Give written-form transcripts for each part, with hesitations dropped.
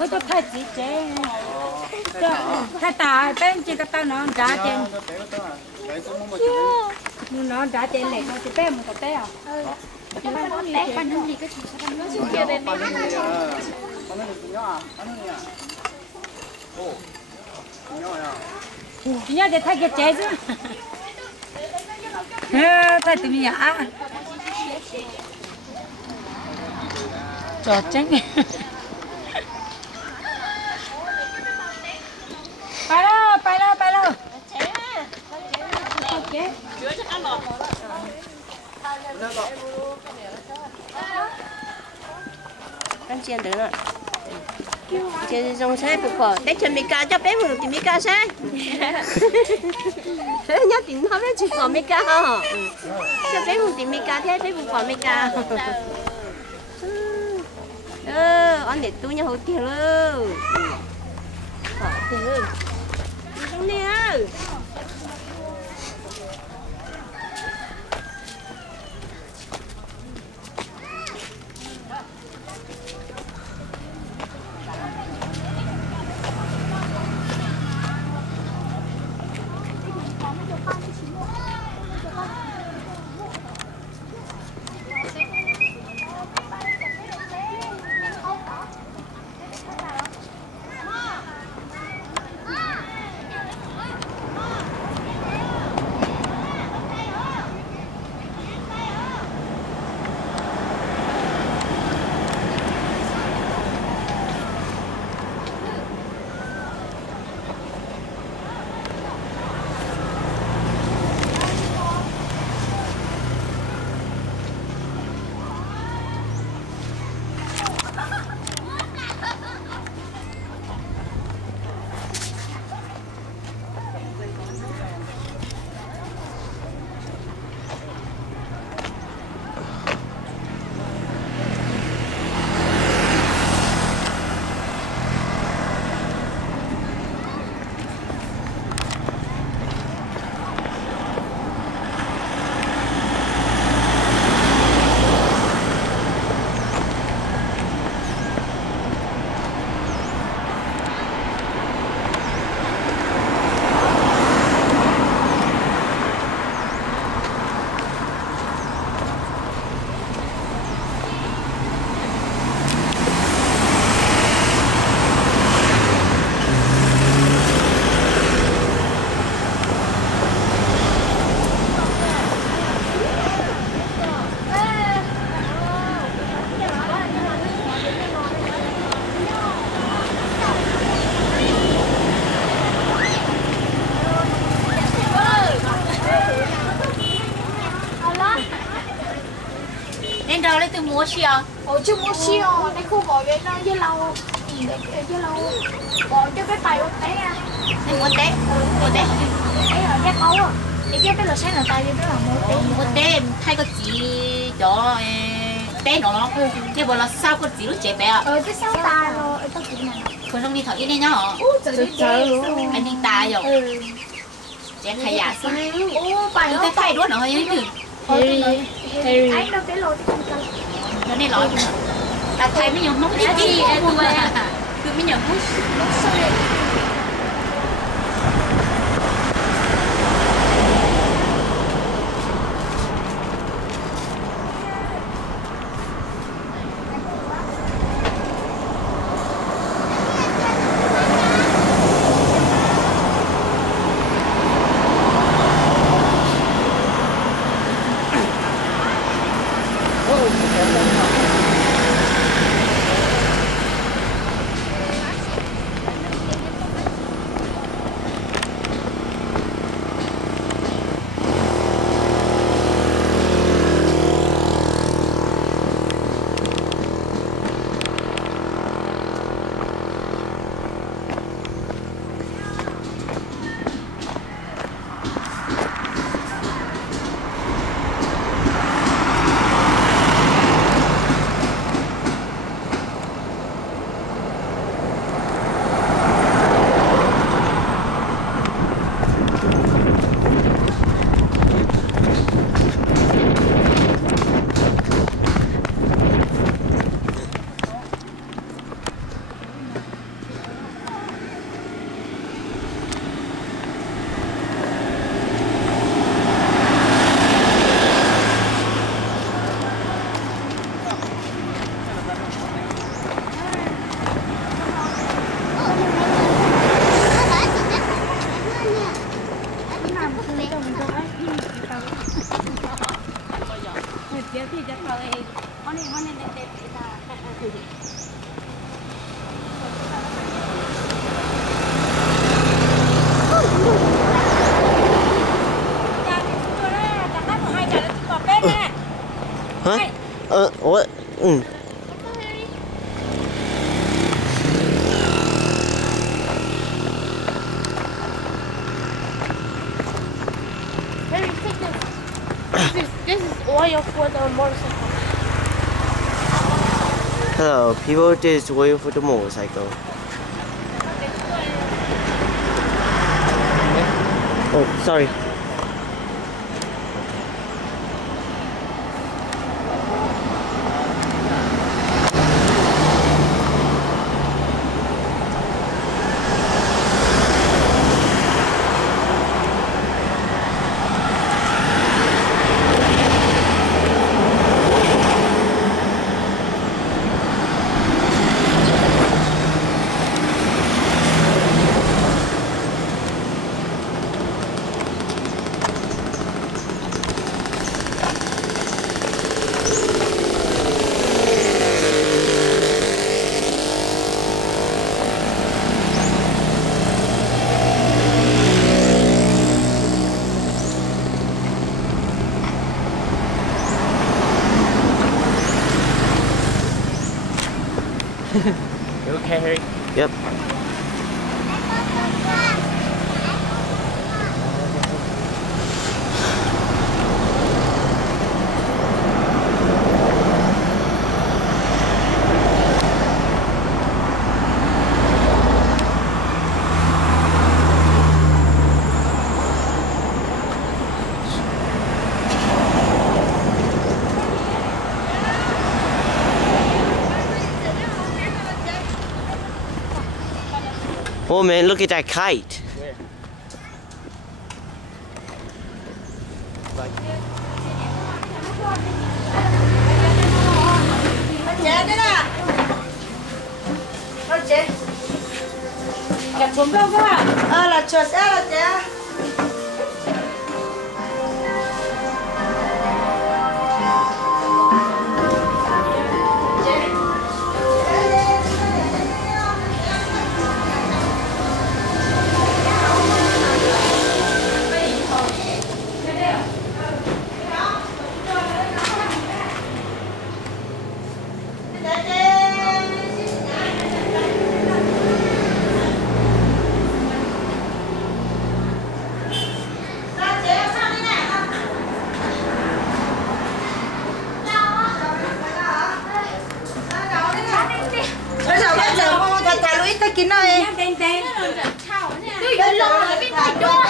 我就太直接，太大，等这个到那炸点，nó đã tiền này thì bé một cái à? Cái bán nó té, bán nó gì cái gì sao nó chưa kia bên mình. Chị nhớ để thay cái chế chứ. Thay tụi mình à? Trò tránh. Bay đâu. Okay. Con chiên được rồi. Chiên dùng xe bột bò, tết chuẩn bị cá cho bé một tí mi cá xe. Nhớ tính nó bé chỉ bò mi cá hả? Cho bé một tí mi cá thế bé một bò mi cá. Anh để tôi nhớ hỗ tiền luôn. Tiền luôn. Không đi á. Nên đâu lấy từ mua xiêu? Chưa mua xiêu, đây khu gọi về nó với lâu, với lâu, gọi cho cái tay một té à. Nên mua té, Đấy là giác ấu à. Để giác cái là sáng là tay đi đó là mua té, thay cái gì cho té nó, cái bộ là sao cái gì nó chế bé à? Cái sao ta rồi, tao chỉ này.คนต้องมีถอยนี่เนาะ อันนี้ตายอยู่แจกขยะซะ Bài คือ nó ใกล้ๆด้วยเนาะยังถึง Anh đâu cái lô thì không cần. แล้วนี่ร้อยแต่ไทยไม่ยอมไม่ได้ที่คือไม่ยอมพูด Hãy subscribe cho kênh Ghiền Mì Gõ để không bỏ lỡ waiting for the motorcycle. Hello, people just waiting for the motorcycle. Oh, sorry. You okay, Harry? Yep. Oh man, look at that kite. Where? Trẻ đấy nè. Thôi trẻ. Đặt xuống đâu các bạn? Là chuột sẽ là trẻ. Kín này. Đen đen. Cứ vậy lo là biết phải đó.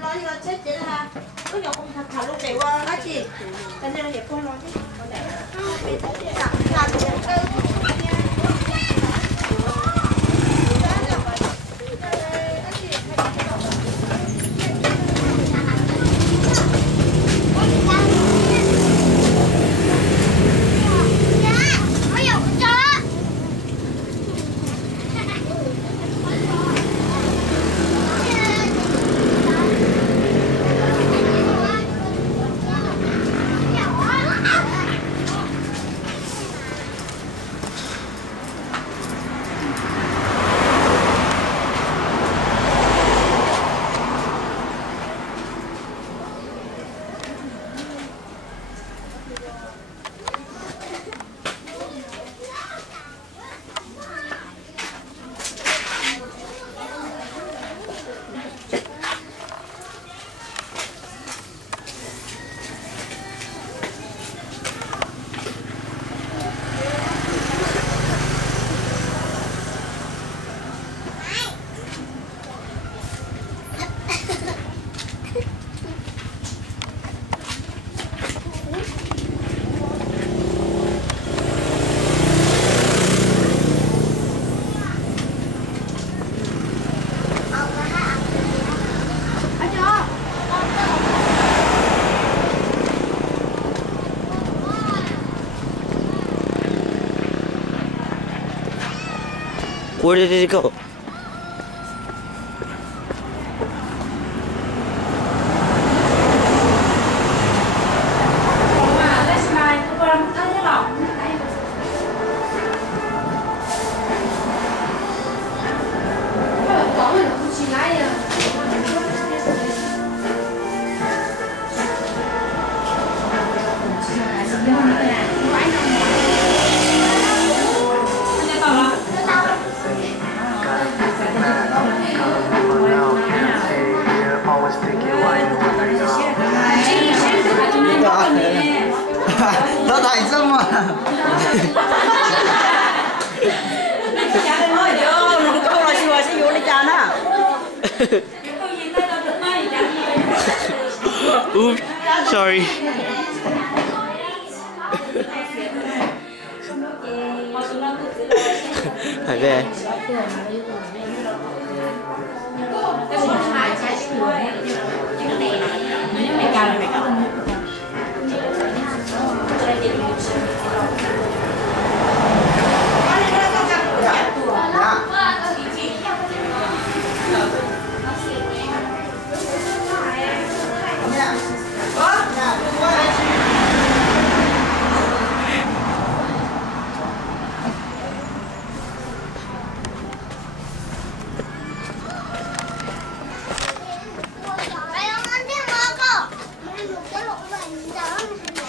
Lo cho chết chị ha. Cứ nhậu không thả lúc để qua đó chị. Cái này là hiệp con lo chứ. Con để. Where did it go? Oops, sorry. Phải về.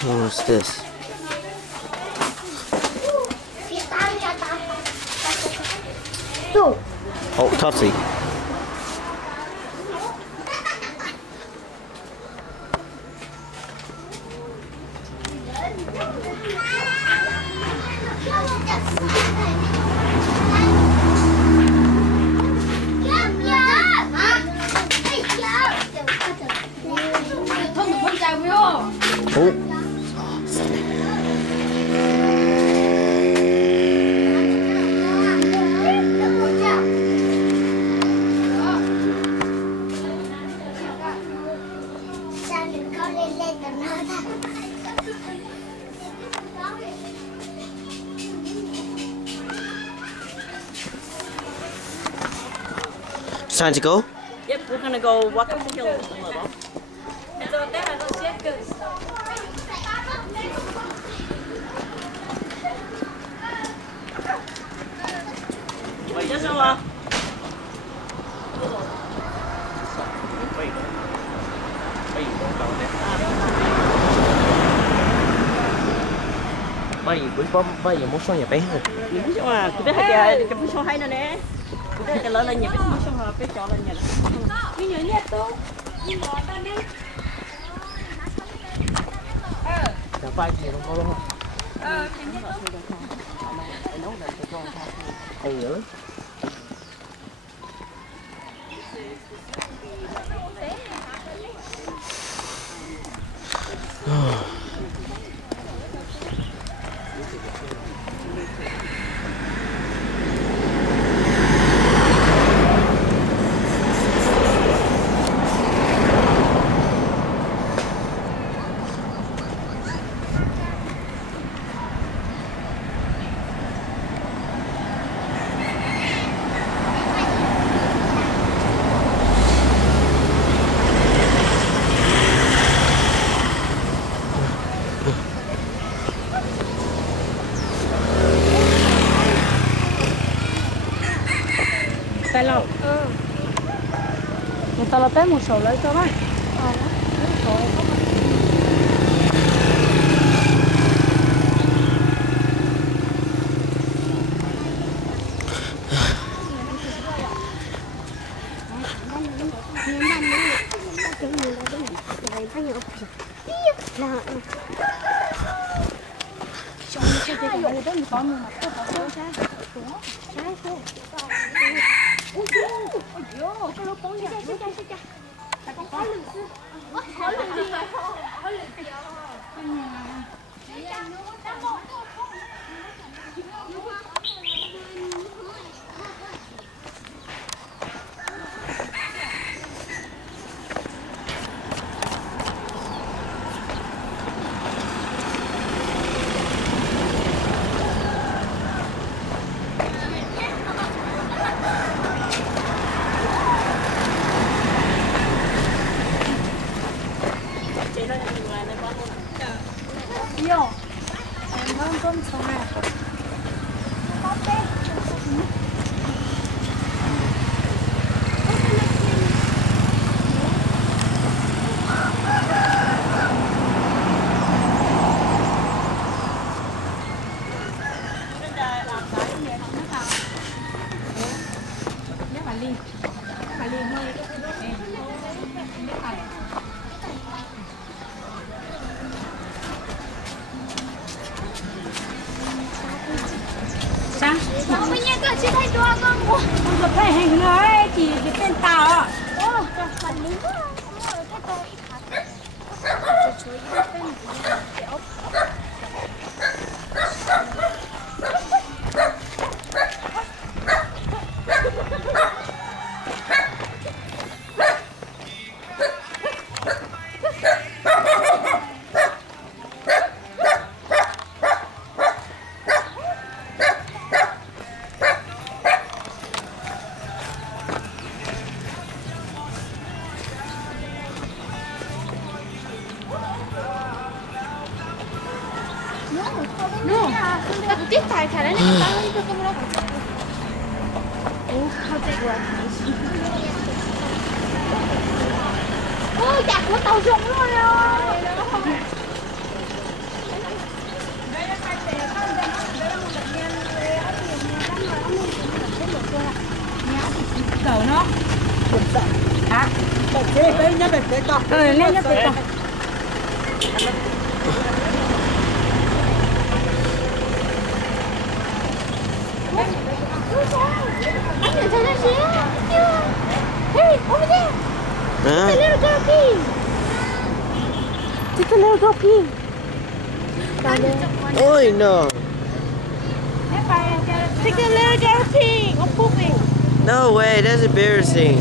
What's this? Oh, Topsy. Oh. It's time to go? Yep, we're gonna go walk up the hill a little. Vậy chứ sao ạ? Bây giờ muốn xuống nhà bé rồi. Nhà biết sao à? Kita hay cái biết sao hay nữa nè. Kita cái lớn lên nhà biết sao mà biết cho lên nhà. Như nhớ nhẹ tôi. Nhưng mà ta đi. Chẳng phải thì không có luôn không? Thì nhất tôi. Hay nữa. Tay lâu. Người ta là tới một số lấy cho đấy. Sao? Bây giờ cơ chứ thấy đua con. Không có phải hình nói chỉ cái tên tàu. No, tapi dia caranya kita itu kamu lakukan. How they work? Oh, chắc của tàu rụng rồi rồi. Cầu nó. À, cái nhất là cái to. Lên nhất là to. Anh nhìn thấy nó gì á? Hey, over there. It's a little girl peeing. It's a little girl peeing. Ôi no. It's a little girl peeing or pooping. No way, that's embarrassing.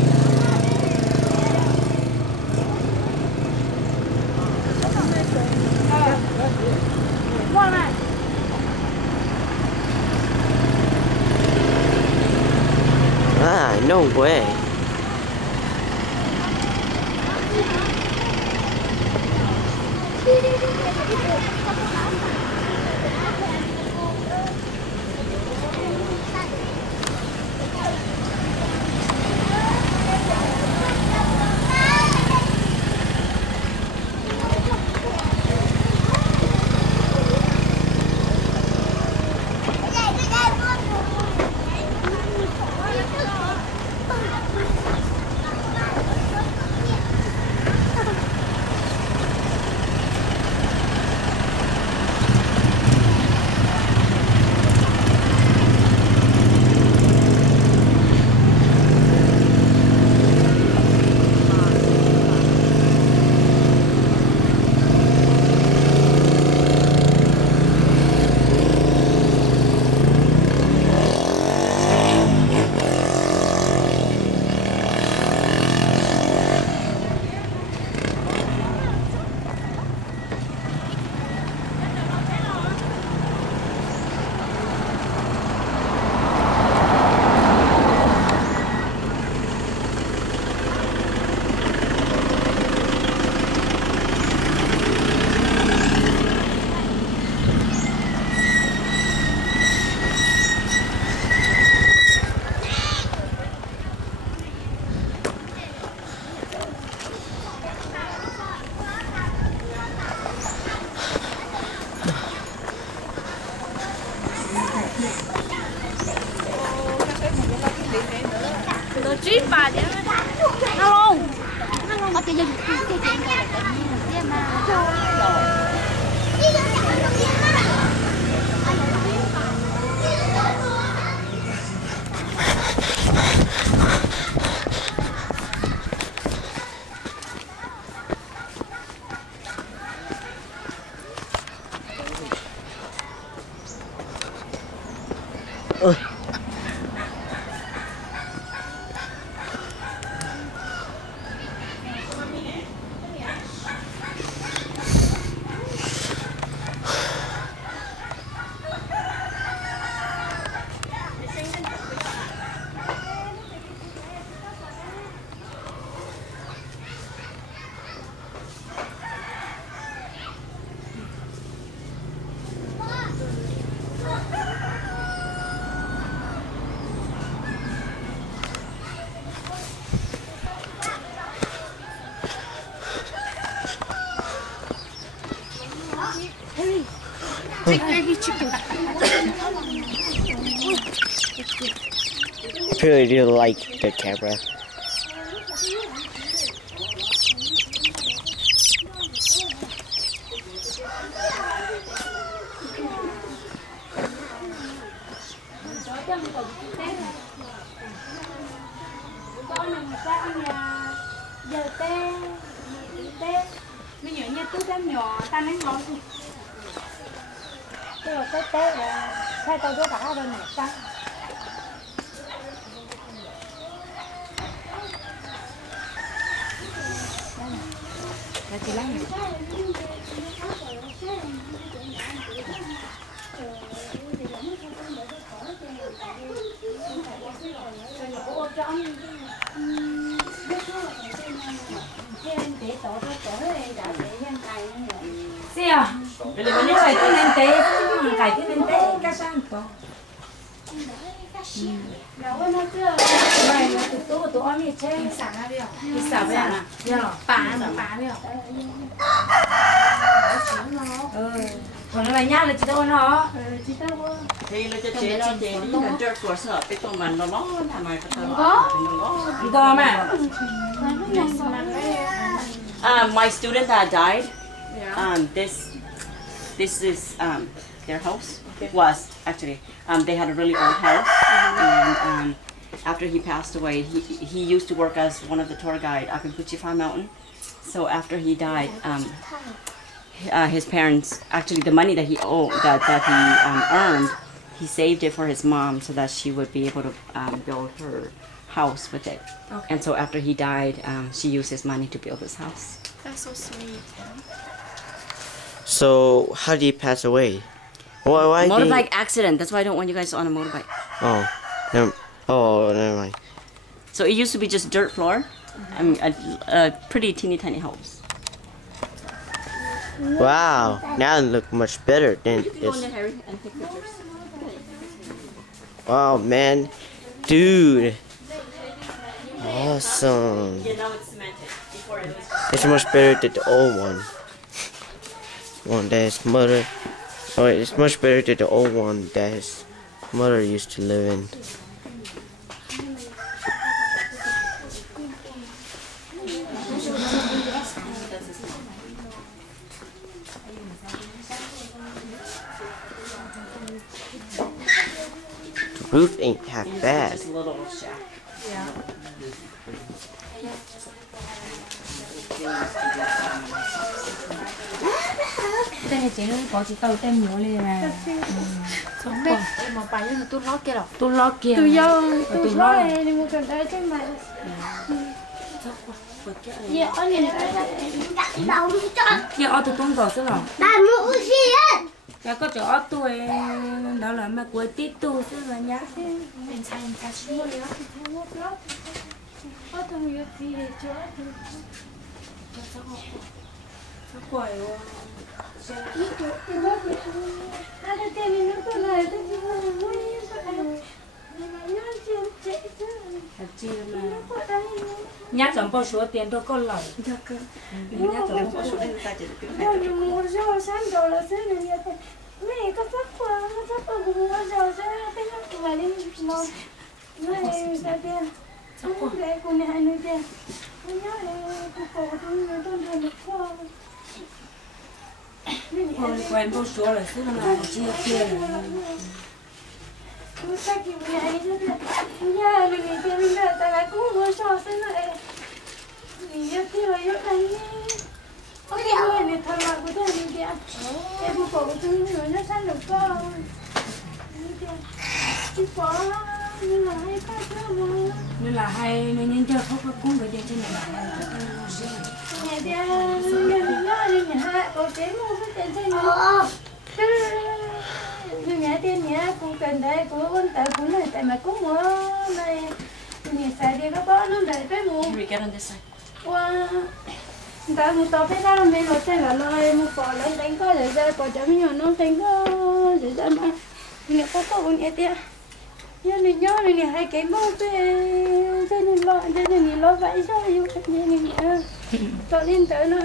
One man. Ah, no way. Đồ chip bà đi. Alo. Có tiền dừng cái chuyện này tự nhiên mà. Really do like the camera. giờ té bây giờ như tôi đang nhỏ ta lấy ngon thì cái rồi té thay tao cho đã rồi này ta là chị lấy này Sì à? Nếu vậy tôi nên té, cải tôi nên té cái sang to. Vậy là tụi anh đi chơi sả đi à? Đi sả vậy à? Bà đi à? Còn nó là nhá là chị đâu nó? Chị đâu? Thì là cho chị nó chị đi làm chơi của sở cái tôm mình nó làm mày cái tôm Đi to mà. My student that died. This is their house. Was actually they had a really old house, and after he passed away, he used to work as one of the tour guide up in Kuchifan Mountain. So after he died, his parents actually the money that he earned, he saved it for his mom so that she would be able to build her house with it. Okay. And so after he died, she used his money to build this house. That's so sweet. So how did he pass away? Why Motorbike accident. That's why I don't want you guys on a motorbike. Never mind. So it used to be just dirt floor. I mean, a pretty teeny tiny house. Wow, now it looks much better than You can go in this. there, Harry, and take pictures. Wow, man, dude, awesome. Yeah, now it's cemented. Before it was just... It's much better than the old one. One that his mother. Oh, it's much better than the old one that his mother used to live in. The roof ain't half bad. Just a little shack. Tên này chị nó có chị tàu tem nhớ lên mà. Không biết. Mà bài nó tôi lót kia rồi. Tôi lót kia. Tôi lót này đi mua cần đây chứ mà. Dạ, anh nhìn cái đâu cho. Dạ, tôi tung vào chứ rồi. Ta mua gì á? Dạ có chỗ tôi đó là mà cuối tít tu chứ mà nhá. Mình sai mua nữa. Có thằng yêu gì để cho. Sao quậy quá. Nhát chẳng bao số tiền đâu có lời. Nhát chẳng bao số tiền ta chỉ được mua rau sáng đồ là thế này như thế. Mẹ có phát qua cũng mua rau thế cái nó là lên lo. Mẹ ta tiền. Không để cô này nuôi tiền. Nhớ cô tôi làm được qua. Quen vô số là xưa là chia tiền. Tôi sẽ kêu này chứ nhà mình kia mình là tại cũng vô số thế này. Mình yêu thì rồi yêu anh. Ôi người này thật là của tôi mình kìa. Em một cổ tôi nó sang được con. Chị có nhưng mà hay phát lắm mà. Nên là hay nên nhân chơi không có cũng phải chơi trên này. Nhà đi nhà đi nhà có chế mua cái tiền trên nữa. Nhà tiền nhà cũng cần đây cũng ôn tập cũng này tại mà cũng mua này nhà xài đi có bó nó để phải mua. We get on this side. Wow. Ta mua tao phải ra mấy lỗ tên là lo mua phò lên đánh có để ra có cho mình nó đánh có để ra mà nhà có con nhà tiền. Nhà này hai cái mông về cho nên lo vậy sao yêu cái này cho lên tới nó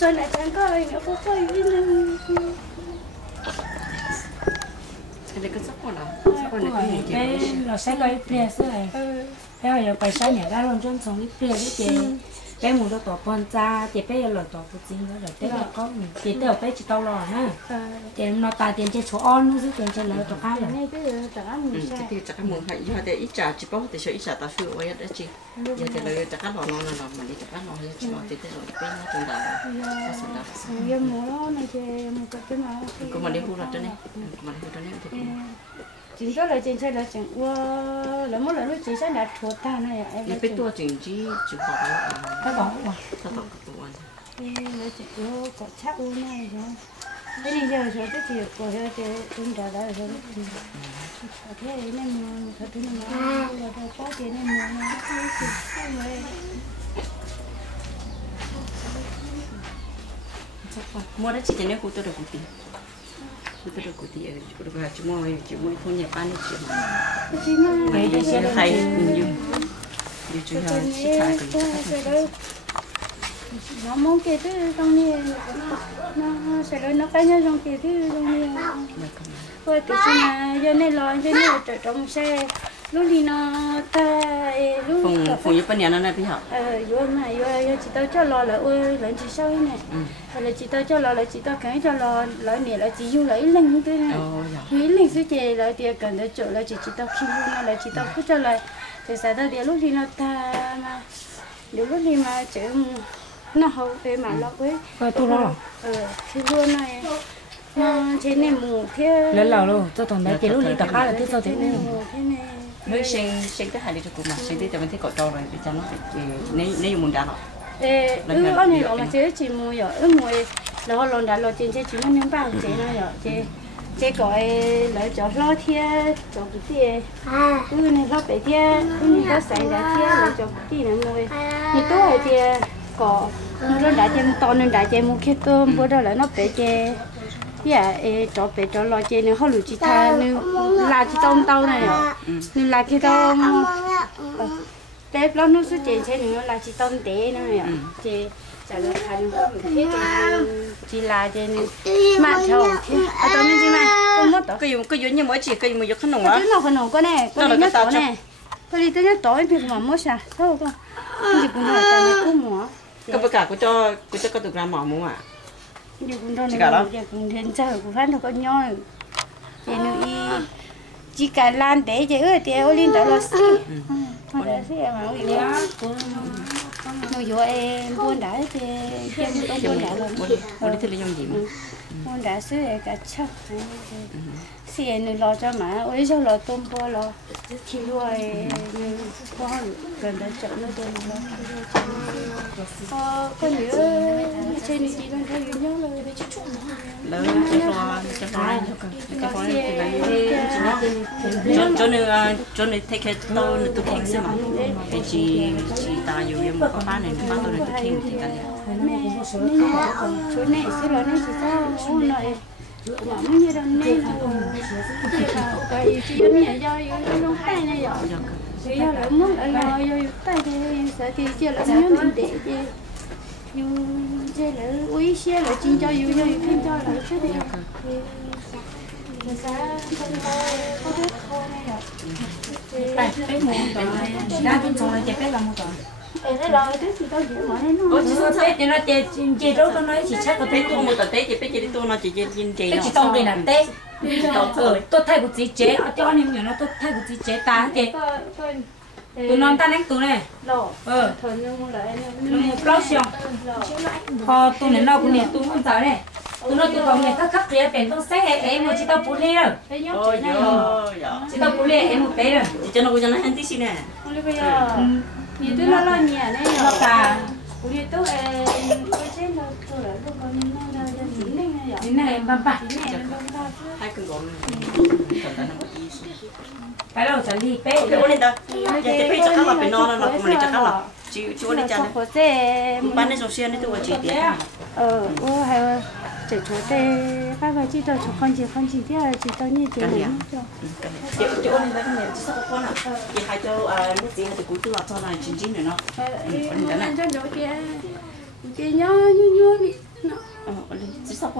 cho này chẳng có nó có coi cái Cái cái sắp còn nào? cái nó sẽ có ít tiền thế này. Thế rồi phải sao nhà ra luôn trong sống ít tiền đấy chị. bé muốn đâu tỏ con cha chị bé là tỏ phụ chính đó rồi bé là có chị tao bé chị tao lo nè chị nó ta tiền chị chỗ on nó giữ tiền chị lấy tỏ cá rồi thì chắc cái mồm hay giờ để ít trà chỉ bao để cho ít trà ta phiêu vậy đó chị giờ thì lấy chắc cái lò nó là mình đi chắc cái lò hay chỉ lò thì rồi bé nó trồng đào nó sinh đào giờ mua đó này chị mua cái nào cũng mà đi mua ra trên này mà đi mua trên này thì chính đó là chính xác là chẳng là mỗi lần lúc chị sẽ đặt chuột ta này em biết tua chừng chỉ bỏ đó cái bỏ ta tọt cái tuần là chị có chắc u này rồi thế thì giờ rồi cái chị có giờ chị cũng đã rồi thế nên thật thế mà rồi có tiền nên mua đó chị cho nên cô tôi được một tí tôi được một tí được là chỉ mua thôn nhà bán được chuyện này để xem thầy dùng chúng ta sẽ thải cái nó muốn kia thứ trong này nó sẽ lấy nó cái nhau trong kia thứ trong này rồi tự nhiên là giờ này lo giờ này ở trong xe lúc đi nó ta lúc phùng giúp bên nhà nó này bây giờ vừa mà vừa chị tao cho lo là ơi lần chị sau này là chị tao cho lo là chị tao cái cho lo lại này là chị dùng lấy lần như thế này lấy lần số chị là tiền cần để chỗ là chị tao khi luôn là chị tao cứ cho lại thì sao tao đi lúc đi nó ta mà lúc đi mà chị nó hậu về mà lo với tôi lo thì luôn này nó trên này mù thế lớn lâu luôn cho thằng bé chị lúc đi tập khá là thích sao thế này này sinh cái hai đi cho cô mà sinh tới mình thấy cậu trâu rồi để cho nó nếu dùng muốn đá nó anh này nó mà chế chỉ mua rồi mua là họ làm đá lo trên chế chỉ mua những bao chế nó rồi chế gọi lại cho lo thiê cho cái gì này lo bể thiê này lo sấy đá thiê lại cho cái gì nữa mua như tôi thì có nó đã chơi to nên đã chơi một cái tôm bữa đó là nó bể chơi dạ cho bể cho lo chơi nữa họ lụi chỉ tha nên là chỉ tôm tàu này rồi nên là cái tôm bếp nó sẽ chơi nữa là chỉ tôm té nữa rồi chơi trả lời thành thế chỉ là chơi mà thôi à tôm như thế này tôm mất đó cái gì như mỗi chị cái gì mà khăn nồng á cái nào khăn nồng cái này cái này tối này cái này tôi nhớ tối thì mà mất sao sao con cái gì cũng nói tại mấy cô mua cái bữa cả cho cái tụi làm mỏ mua à giờ cũng đâu nữa giờ cũng đến giờ cũng phát nó có nhoi giờ nữa chỉ cả lan để giờ ở thì ở lên đó là xí mà là xí mà ở đây nó vô em buôn đã thì em buôn đã là buôn thì lấy dùng gì buôn đã xí cả chắc xí nữa lo cho mà ở cho lo tôm bò lo thì rồi như có gần đó chợ nó đem lo có nhớ trên đi luôn thấy nhớ rồi để chút lớn cho cho nên take care tôi là tôi khen mà cái chị ta dù em có bán này bán tôi là tôi khen thì cái chỗ này xí lo này chỉ sao nói mà mới như đằng này cái chỉ giống như do trong tay này rồi thì do lại muốn là do tay thì sợ thì chưa lại nhớ mình để chứ dù chơi lại quý xe lại chuyên cho dù thêm cho lại chứ thì sao có biết thôi này rồi cái mồm rồi đang bên trong là chạy cái lòng rồi thế rồi thế thì tôi hiểu mà nó chỉ số tết thì nó chơi đâu tôi nói chỉ chắc có tết không một tết chỉ biết chơi tôi nó chỉ chơi chơi chỉ tông cái là tết tôi thay một chỉ chế cho anh em nhỏ nó tôi thay một chỉ chế ta chế tụi non ta đánh tụi này thôi nhưng mà lại một lót xong họ tụi này nó cũng nè tụi con tao này tụi nó tụi còn này các khắc kia bènต้อง xét em một chỉ tao bù lê rồi chỉ tao bù lê em một té rồi chỉ cho nó cũng cho nó ăn tí xí nè như tôi lo nhà này lo cả cũng như tôi cái trên đâu tôi là tôi còn như nó là dính này này dính này băm băm hai cân gồm cái đầu trả đi bé cái ôn lên đó giờ cái bé chắc là phải non nó cũng lấy chắc là chịu ôn lên chân này bán cái sầu xiên đấy tôi chỉ tiếc hay chỉ chỗ tê các bạn chỉ cho con chỉ tiếc chỉ cho như thế này chị ôn lên đó cái này chỉ sao con à chị hai cho cái gì thì cũng tự làm cho này chín nữa nó ôn lên đó cho chỗ chị nhớ như bị chỉ sao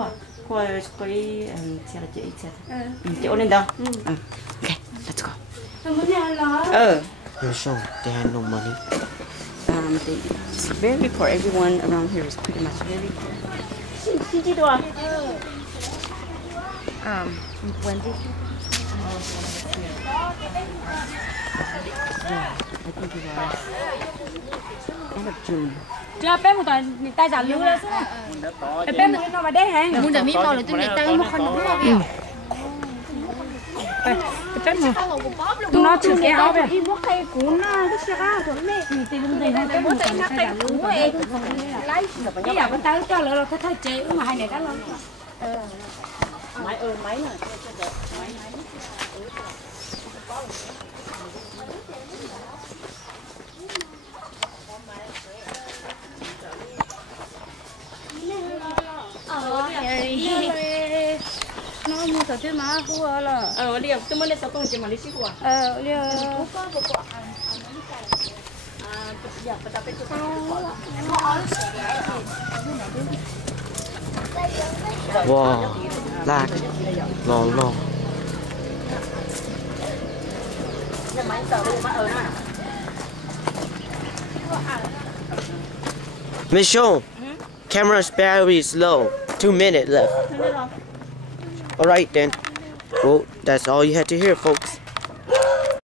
qua cái xe là chị ôn lên đó ok let's go không muốn nhà lo You're so they had no money. It's very poor. Everyone around here is pretty much very poor. Wendy? Yeah, I think it was end of June. Chưa bé một tuần người ta giảm lưu lên xuống. Bé một nó mà đế hàng. Muốn được miếng mò là tôi người ta một con đúng không? Bé một. Nó chịu cái áo về. Đi mua cây cuốn cái xe ra rồi mẹ. Thì lúc này nó bố tay nó tay cuốn em. Lấy. Bây giờ con tao cho là cái thay chế mà hai này đã lên. Máy máy này. Nó mua tao chứ mà không ở là. Liab, tôi mới lên tàu công chỉ mà đi xí qua. Liab. Wow, lạc long. Michelle, camera's battery is low. 2 minutes left. Alright then. Well, that's all you had to hear, folks.